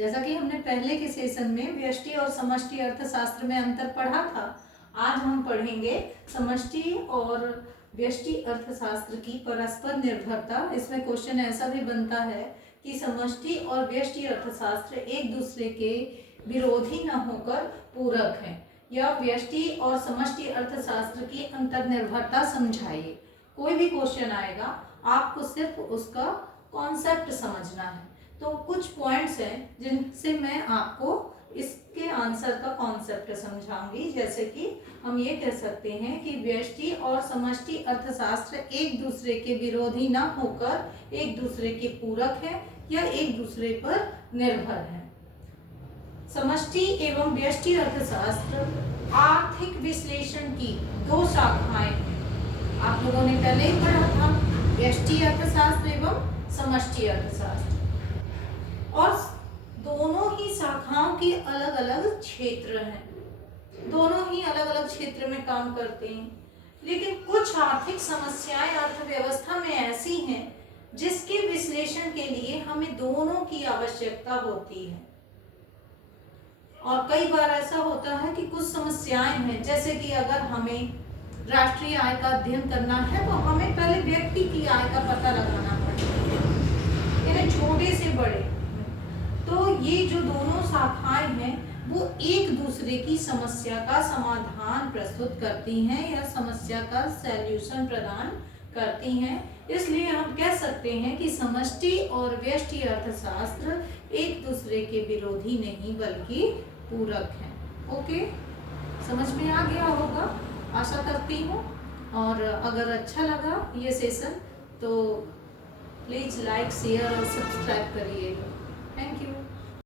जैसा कि हमने पहले के सेशन में व्यष्टि और समष्टि अर्थशास्त्र में अंतर पढ़ा था, आज हम पढ़ेंगे समष्टि और व्यष्टि अर्थशास्त्र की परस्पर निर्भरता। इसमें क्वेश्चन ऐसा भी बनता है कि समष्टि और व्यष्टि अर्थशास्त्र एक दूसरे के विरोधी न होकर पूरक हैं, या व्यष्टि और समष्टि अर्थशास्त्र की अंतर्निर्भरता समझाइए। कोई भी क्वेश्चन आएगा, आपको सिर्फ उसका कॉन्सेप्ट समझना है। तो कुछ पॉइंट्स हैं जिनसे मैं आपको इसके आंसर का कॉन्सेप्ट समझाऊंगी। जैसे कि हम ये कह सकते हैं कि व्यष्टि और समष्टि अर्थशास्त्र एक दूसरे के विरोधी न होकर एक दूसरे के पूरक है या एक दूसरे पर निर्भर है। समष्टि एवं व्यष्टि अर्थशास्त्र आर्थिक विश्लेषण की दो शाखाएं हैं। आप लोगों ने पहले ही पढ़ा था, व्यष्टि अर्थशास्त्र एवं समष्टि अर्थशास्त्र, और दोनों ही शाखाओं के अलग अलग क्षेत्र हैं, दोनों ही अलग अलग क्षेत्र में काम करते हैं। लेकिन कुछ आर्थिक समस्याएं अर्थव्यवस्था में ऐसी हैं जिसके विश्लेषण के लिए हमें दोनों की आवश्यकता होती है। और कई बार ऐसा होता है कि कुछ समस्याएं हैं, जैसे कि अगर हमें राष्ट्रीय आय का अध्ययन करना है तो हमें पहले व्यक्ति की आय का पता लगाना पड़ेगा, यानी छोटे से बड़े। तो ये जो दोनों शाखाएं हैं वो एक दूसरे की समस्या का समाधान प्रस्तुत करती हैं या समस्या का सॉल्यूशन प्रदान करती हैं। इसलिए हम कह सकते हैं कि समष्टि और व्यष्टि अर्थशास्त्र एक दूसरे के विरोधी नहीं बल्कि पूरक हैं। ओके, समझ में आ गया होगा, आशा करती हूँ। और अगर अच्छा लगा ये सेशन तो प्लीज़ लाइक, शेयर और सब्सक्राइब करिएगा।